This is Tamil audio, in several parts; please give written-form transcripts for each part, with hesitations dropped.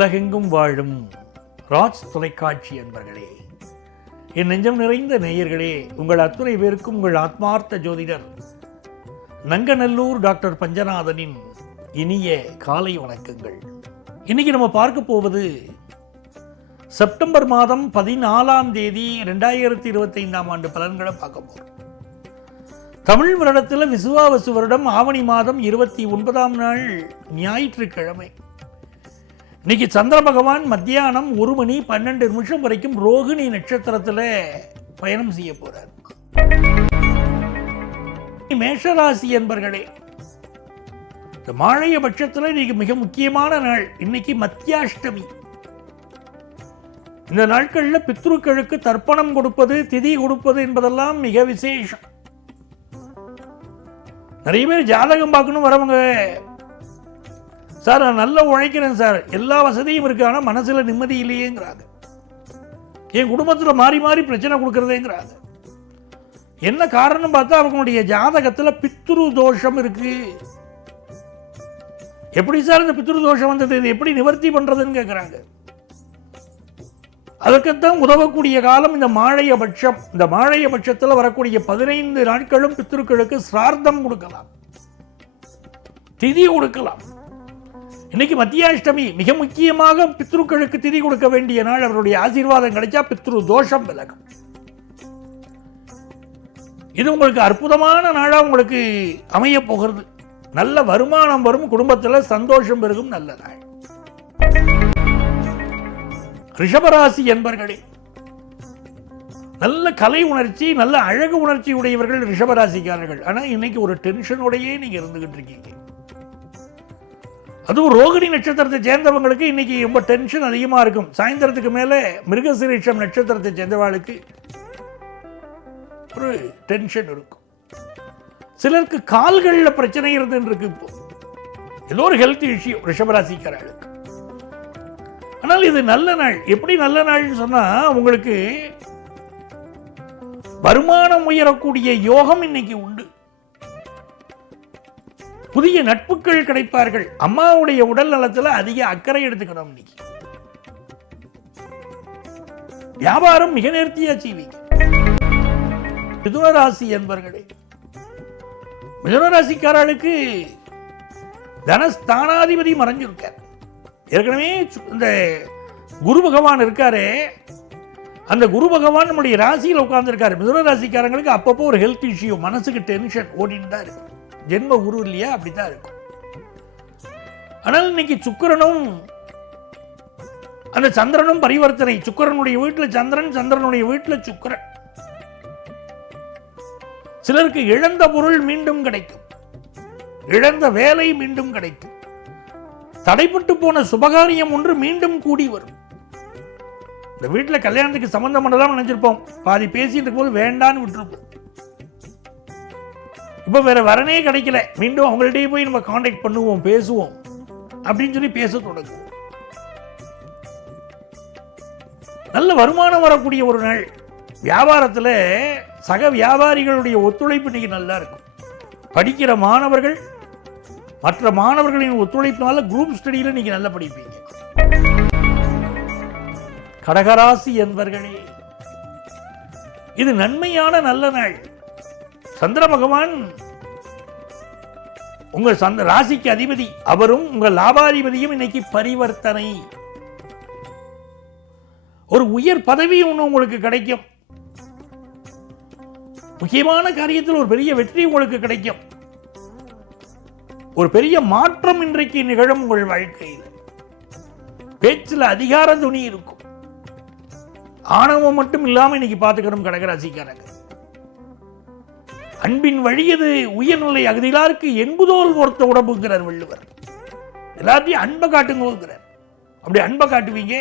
உலகெங்கும் வாழும் ராஜ் தொலைக்காட்சி அன்பர்களே, என் நெஞ்சம் நிறைந்த நேயர்களே, உங்கள் அத்துணை பேருக்கும் உங்கள் ஆத்மார்த்த ஜோதிடர் நங்கநல்லூர் டாக்டர் பஞ்சநாதனின் இனிய காலை வணக்கங்கள். இன்னைக்கு நம்ம பார்க்க போவது செப்டம்பர் மாதம் 14ஆம் தேதி 2025ஆம் ஆண்டு பலன்களை பார்க்க போறோம். தமிழ் வருடத்தில் விசுவாவசு வருடம் ஆவணி மாதம் 29ஆம் நாள் ஞாயிற்றுக்கிழமை. இன்னைக்கு சந்திர பகவான் மத்தியானம் 1 மணி 12 நிமிஷம் வரைக்கும் ரோகிணி நட்சத்திரத்தில் பயணம் செய்ய போறார். மேஷராசி என்பர்களே, இந்த மாழைய பட்சத்தில் இன்னைக்கு மிக முக்கியமான நாள். இன்னைக்கு மத்தியாஷ்டமி. இந்த நாட்களில் பித்ருக்களுக்கு தர்ப்பணம் கொடுப்பது, திதி கொடுப்பது என்பதெல்லாம் மிக விசேஷம். நிறைய பேர் ஜாதகம் பார்க்கணும் வரவங்க, சார் நான் நல்லா உழைக்கிறேன் சார், எல்லா வசதியும் இருக்கு, ஆனால் மனசுல நிம்மதி இல்லையேங்கிறாங்க. என் குடும்பத்தில் மாறி மாறி பிரச்சனை கொடுக்கறதேங்கிறாங்க. என்ன காரணம் பார்த்தா அவங்களுடைய ஜாதகத்தில் பித்ரு தோஷம் இருக்கு. எப்படி சார் இந்த பித்ரு தோஷம் வந்தது, இது எப்படி நிவர்த்தி பண்றதுன்னு கேட்குறாங்க. அதற்குத்தான் உதவக்கூடிய காலம் இந்த மாழைய பட்சம். இந்த மாழைய பட்சத்தில் வரக்கூடிய 15 நாட்களும் பித்ருக்களுக்கு சிரார்த்தம் கொடுக்கலாம், திதி கொடுக்கலாம். இன்னைக்கு மத்தியாஷ்டமி. மிக முக்கியமாக பித்ருக்களுக்கு திதி கொடுக்க வேண்டிய நாள். அவருடைய ஆசீர்வாதம் கிடைச்சா பித்ரு தோஷம் விலகும். இது உங்களுக்கு அற்புதமான நாளா உங்களுக்கு அமைய போகிறது. நல்ல வருமானம் வரும், குடும்பத்தில் சந்தோஷம் பெருகும் நல்ல நாள். ரிஷபராசி என்பர்களே, நல்ல கலை உணர்ச்சி, நல்ல அழகு உணர்ச்சி உடையவர்கள் ரிஷபராசிக்காரர்கள். ஆனா இன்னைக்கு ஒரு டென்ஷனோடையே நீங்க இருந்துகிட்டு இருக்கீங்க. அதுவும் ரோகிணி நட்சத்திரத்தை சேர்ந்தவங்களுக்கு இன்னைக்கு ரொம்ப டென்ஷன் அதிகமா இருக்கும். சாயந்தரத்துக்கு மேல மிருகசீரிஷம் நட்சத்திரத்தை சேர்ந்தவர்களுக்கு ஒரு டென்ஷன் இருக்கும். சிலருக்கு கால்களில் பிரச்சனை இருக்கு. இப்போ ஏதோ ஒரு ஹெல்த் இஷ்யூ ரிஷபராசிக்காரர்களுக்கு. ஆனால் இது நல்ல நாள். எப்படி நல்ல நாள்னு சொன்னா, உங்களுக்கு வருமானம் உயரக்கூடிய யோகம் இன்னைக்கு உண்டு. புதிய நட்புகள் கிடைப்பார்கள். அம்மாவுடைய உடல் நலத்தில் அதிக அக்கறை எடுத்துக்கணும். இன்னைக்கு வியாபாரம் மிக நேர்த்தியா செய்வீங்க. மிதுனராசி என்பர்களே, மிதுனராசிக்காரர்களுக்கு தனஸ்தானாதிபதி மறைஞ்சிருக்கார். ஏற்கனவே இந்த குரு பகவான் இருக்காரு. அந்த குரு பகவான் நம்முடைய ராசியில் உட்கார்ந்துருக்காரு. மிதுன ராசிக்காரங்களுக்கு அப்பப்போ ஒரு ஹெல்த் இஷ்யூ, மனசுக்கு டென்ஷன் ஓடின்னு தான் இருக்கு. ஜென்ம குரு இல்லையா, அப்படித்தான் இருக்கும். ஆனால் இன்னைக்கு சுக்கிரனும் அந்த சந்திரனும் பரிவர்த்தனை. சுக்கிரனுடைய வீட்டில் சந்திரன், சந்திரனுடைய வீட்டில் சுக்கிரன். சிலருக்கு இழந்த பொருள் மீண்டும் கிடைக்கும், இழந்த வேலை மீண்டும் கிடைக்கும், தடைப்பட்டு போன சுபகாரியம் ஒன்று மீண்டும் கூடி வரும். இந்த வீட்டில் கல்யாணத்துக்கு சம்பந்தம் பண்ணலாம் நினைச்சிருப்போம், பாதி பேசிட்டு இருக்கும்போது வேண்டான்னு விட்டுருப்போம். இப்போ வேற வரனே கிடைக்கல, மீண்டும் அவங்கள்ட்டே போய் நம்ம கான்டாக்ட் பண்ணுவோம், பேசுவோம் அப்படின்னு சொல்லி பேச தொடங்குவோம். நல்ல வருமானம் வரக்கூடிய ஒரு நாள். வியாபாரத்தில் சக வியாபாரிகளுடைய ஒத்துழைப்பு இன்னைக்கு நல்லா இருக்கும். படிக்கிற மாணவர்கள் மற்ற மாணவர்களின் ஒத்துழைப்பினால குரூப் ஸ்டடியில் நீங்க நல்லா படிப்பீங்க. கடகராசி என்பர்களே, இது நன்மையான நல்ல நாள். சந்திர பகவான் உங்கள் ராசிக்கு அதிபதி, அவரும் உங்கள் லாபாதிபதியும் இன்னைக்கு பரிவர்த்தனை. ஒரு உயர் பதவி ஒன்று உங்களுக்கு கிடைக்கும். முக்கியமான காரியத்தில் ஒரு பெரிய வெற்றி உங்களுக்கு கிடைக்கும். ஒரு பெரிய மாற்றம் இன்றைக்கு நிகழும் உங்கள் வாழ்க்கையில். பேச்சில் அதிகார துணி இருக்கும். ஆணவம் மட்டும் இல்லாம இன்னைக்கு பார்த்துக்கணும் கடகராசிக்காரங்க. அன்பின் வழியது உயர்நிலை அகதிலாருக்கு என்பதோல் ஒருத்த உடம்புங்கிறார் வள்ளுவர். எல்லாத்தையும் அன்பை காட்டுங்கிறார். அப்படி அன்பை காட்டுவீங்க,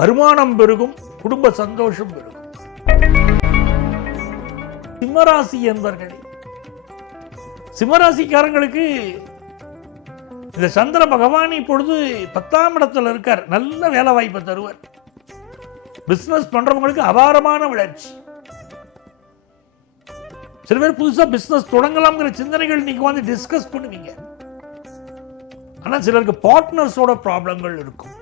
வருமானம் பெருகும், குடும்ப சந்தோஷம் பெருகும். சிம்மராசி என்பர்களே, சிம்மராசிக்காரங்களுக்கு இந்த சந்திர பகவான் இப்பொழுது 10ஆம் இடத்துல இருக்கார். நல்ல வேலை வாய்ப்பை தருவார். பிசினஸ் பண்றவங்களுக்கு அபாரமான வளர்ச்சி. சில பேர் புதுசா பிசினஸ் தொடங்கலாம்ங்கிற சிந்தனைகள் நீங்க வந்து டிஸ்கஸ் பண்ணுவீங்க. ஆனால் சிலருக்கு பார்ட்னர்ஸோட ப்ராப்ளங்கள் இருக்கும்.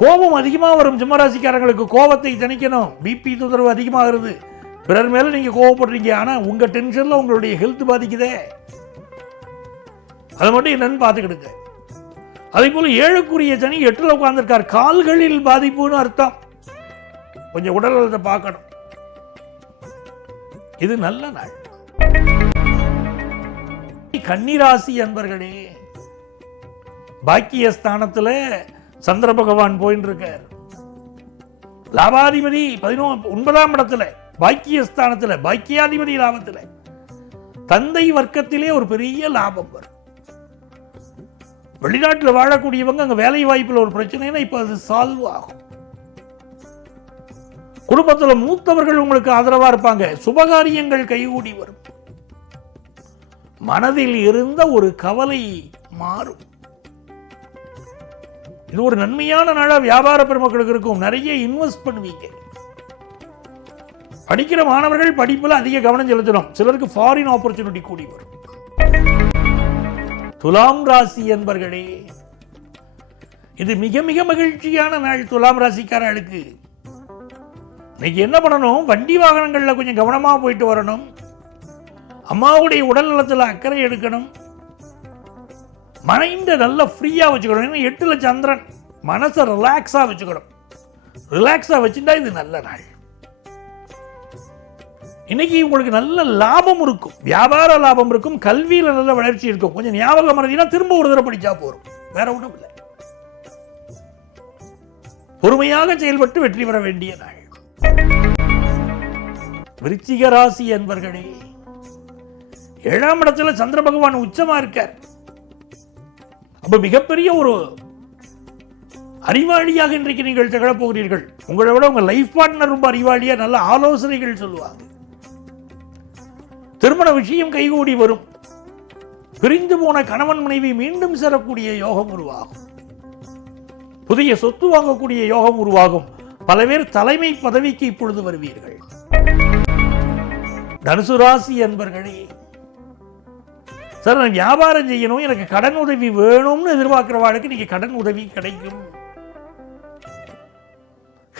கோபம் அதிகமாக வரும். சிம்மராசிக்காரங்களுக்கு கோபத்தை தணிக்கணும். பிபி தொந்தரவு அதிகமாகிறது, பிறர் மேலே நீங்கள் கோவப்படுறீங்க, ஆனால் உங்கள் டென்ஷனில் உங்களுடைய ஹெல்த் பாதிக்குதே, அதை மட்டும் என்னன்னு பார்த்துக்கிடுங்க. அதே போல் 7க்குரிய சனி 8ல் உட்கார்ந்துருக்கார். கால்களில் பாதிப்புன்னு அர்த்தம். கொஞ்சம் உடல் நலத்தை பார்க்கணும். இது நல்ல நாள். கன்னிராசி அன்பர்களே, பாக்கியஸ்தானத்தில் சந்திர பகவான் போயின்னு இருக்கார். லாபாதிபதி 9ஆம் இடத்துல, பாக்கியஸ்தானத்தில், பாக்கியாதிபதி லாபத்தில், தந்தை வர்க்கத்திலே ஒரு பெரிய லாபம் வரும். வெளிநாட்டில் வாழக்கூடியவங்க அங்கே வேலை வாய்ப்பில் ஒரு பிரச்சனைனா இப்போ அது சால்வ் ஆகும். குடும்பத்தில் மூத்தவர்கள் உங்களுக்கு ஆதரவாக இருப்பாங்க. சுபகாரியங்கள் கைகூடி வரும். மனதில் இருந்த ஒரு கவலை மாறும். இது ஒரு நன்மையான நாளாக வியாபார பெருமக்களுக்கு இருக்கும். நிறைய இன்வெஸ்ட் பண்ணுவீங்க. படிக்கிற மாணவர்கள் படிப்பில் அதிக கவனம் செலுத்தணும். சிலருக்கு ஃபாரின் ஆப்பர்ச்சுனிட்டி கூடி வரும். துலாம் ராசி என்பர்களே, இது மிக மிக மகிழ்ச்சியான நாள். துலாம் ராசிக்காரர்களுக்கு இன்னைக்கு என்ன பண்ணணும்? வண்டி வாகனங்களில் கொஞ்சம் கவனமாக போயிட்டு வரணும். அம்மாவுடைய உடல் நலத்தில் அக்கறை எடுக்கணும். மைண்டை நல்லா ஃப்ரீயாக வச்சுக்கணும். ஏன்னா 8ல் சந்திரன், மனசை ரிலாக்ஸாக வச்சுக்கணும். ரிலாக்ஸாக வச்சுட்டா இது நல்ல நாள். இன்னைக்கு உங்களுக்கு நல்ல லாபம் இருக்கும். வியாபார லாபம் இருக்கும். கல்வியில் நல்ல வளர்ச்சி இருக்கும். கொஞ்சம் ஞாபகம் மறந்தீங்கன்னா திரும்ப ஒரு தடவை படிச்சா போறோம், வேற ஒன்றும் இல்லை. பொறுமையாக செயல்பட்டு வெற்றி பெற வேண்டிய நாள். விருச்சிக ராசி என்பர்களே, 7ஆம் இடத்துல சந்திர பகவான் உச்சமா இருக்கார். அப்ப மிகப்பெரிய ஒரு அறிவாளியாக இன்றைக்கு நீங்கள் திகழப் போகிறீர்கள். உங்களை விட உங்க லைஃப் பார்ட்னர் ரொம்ப அறிவாளியா நல்ல ஆலோசனைகள் சொல்லுவாங்க. திருமண விஷயம் கைகூடி வரும். பிரிந்து போன கணவன் மனைவி மீண்டும் சேரக்கூடிய யோகம் உருவாகும். புதிய சொத்து வாங்கக்கூடிய யோகம் உருவாகும். பல பேர் தலைமை பதவிக்கு இப்பொழுது வருவீர்கள். தனுசு ராசி என்பர்களே, சார் நான் வியாபாரம் செய்யணும், எனக்கு கடன் உதவி வேணும்னு எதிர்பார்க்கிறவாளுக்கு நீங்க கடன் உதவி கிடைக்கும்.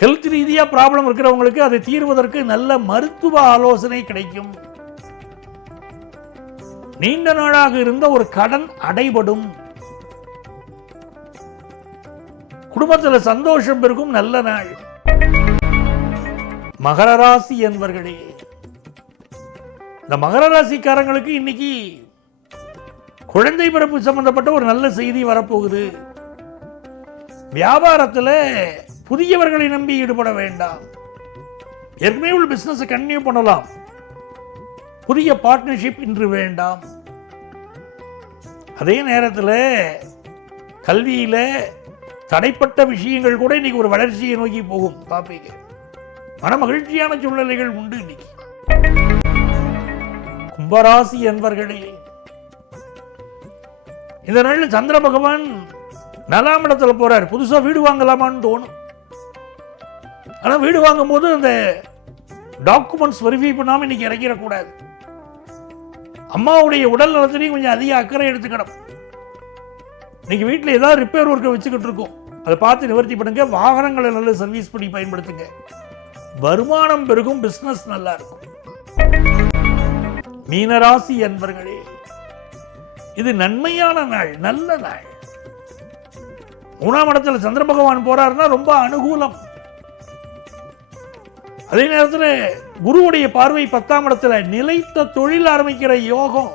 ஹெல்த் ரீதியா ப்ராப்ளம் இருக்கிறவங்களுக்கு அதை தீர்வதற்கு நல்ல மருத்துவ ஆலோசனை கிடைக்கும். நீண்ட நாளாக இருந்த ஒரு கடன் அடைபடும். குடும்பத்தில் சந்தோஷம் பெருகும். நல்ல நாள். மகர ராசி என்பர்களே, இந்த மகர ராசிக்காரங்களுக்கு இன்னைக்கு குழந்தை பிறப்பு சம்பந்தப்பட்ட ஒரு நல்ல செய்தி வரப்போகுது. வியாபாரத்தில் புதியவர்களை நம்பி ஈடுபட வேண்டாம். ஏற்கனவே உள்ள பிசினஸ் கண்டினியூ பண்ணலாம். புதிய பார்ட்னர்ஷிப் இன்று வேண்டாம். அதே நேரத்தில் கல்வியில தடைப்பட்ட விஷயங்கள் கூட இன்னைக்கு ஒரு வளர்ச்சியை நோக்கி போகும். பார்ப்பீங்க, மன மகிழ்ச்சியான சூழ்நிலைகள் உண்டு இன்னைக்கு. கும்பராசி என்பர்களே, இந்த நாளில் சந்திர பகவான் 4ஆம் இடத்துல போறார். புதுசா வீடு வாங்கலாமான்னு தோணும். ஆனா வீடு வாங்கும் போது அந்த டாக்குமெண்ட்ஸ் வெரிஃபை பண்ணாம இன்னைக்கு இறக்கிடக்கூடாது. அம்மாவுடைய உடல் நலத்திலையும் கொஞ்சம் அதிக அக்கறை எடுத்துக்கணும். இன்னைக்கு வீட்டில் ஏதாவது ரிப்பேர் ஒர்க்கை வச்சுக்கிட்டு இருக்கோம், அதை பார்த்து நிவர்த்தி பண்ணுங்க. வாகனங்களை நல்ல சர்வீஸ் பண்ணி பயன்படுத்துங்க. வருமானம் பெருகும். பிசினஸ் நல்லா இருக்கும். மீனராசி என்பர்களே, இது நன்மையான நாள், நல்ல நாள். 3ஆம் இடத்துல சந்திர பகவான் போறாருன்னா ரொம்ப அனுகூலம். அதே நேரத்தில் குருவுடைய பார்வை 10ஆம் இடத்துல, நிலைத்த தொழில் ஆரம்பிக்கிற யோகம்.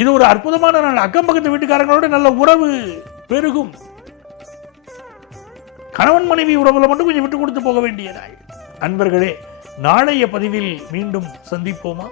இது ஒரு அற்புதமான நாள். அக்கம் பக்கத்து வீட்டுக்காரங்களோட நல்ல உறவு பெருகும். கணவன் மனைவி உறவுல மட்டும் கொஞ்சம் விட்டு கொடுத்து போக வேண்டிய நாள். அன்பர்களே, நாளைய பதிவில் மீண்டும் சந்திப்போமா?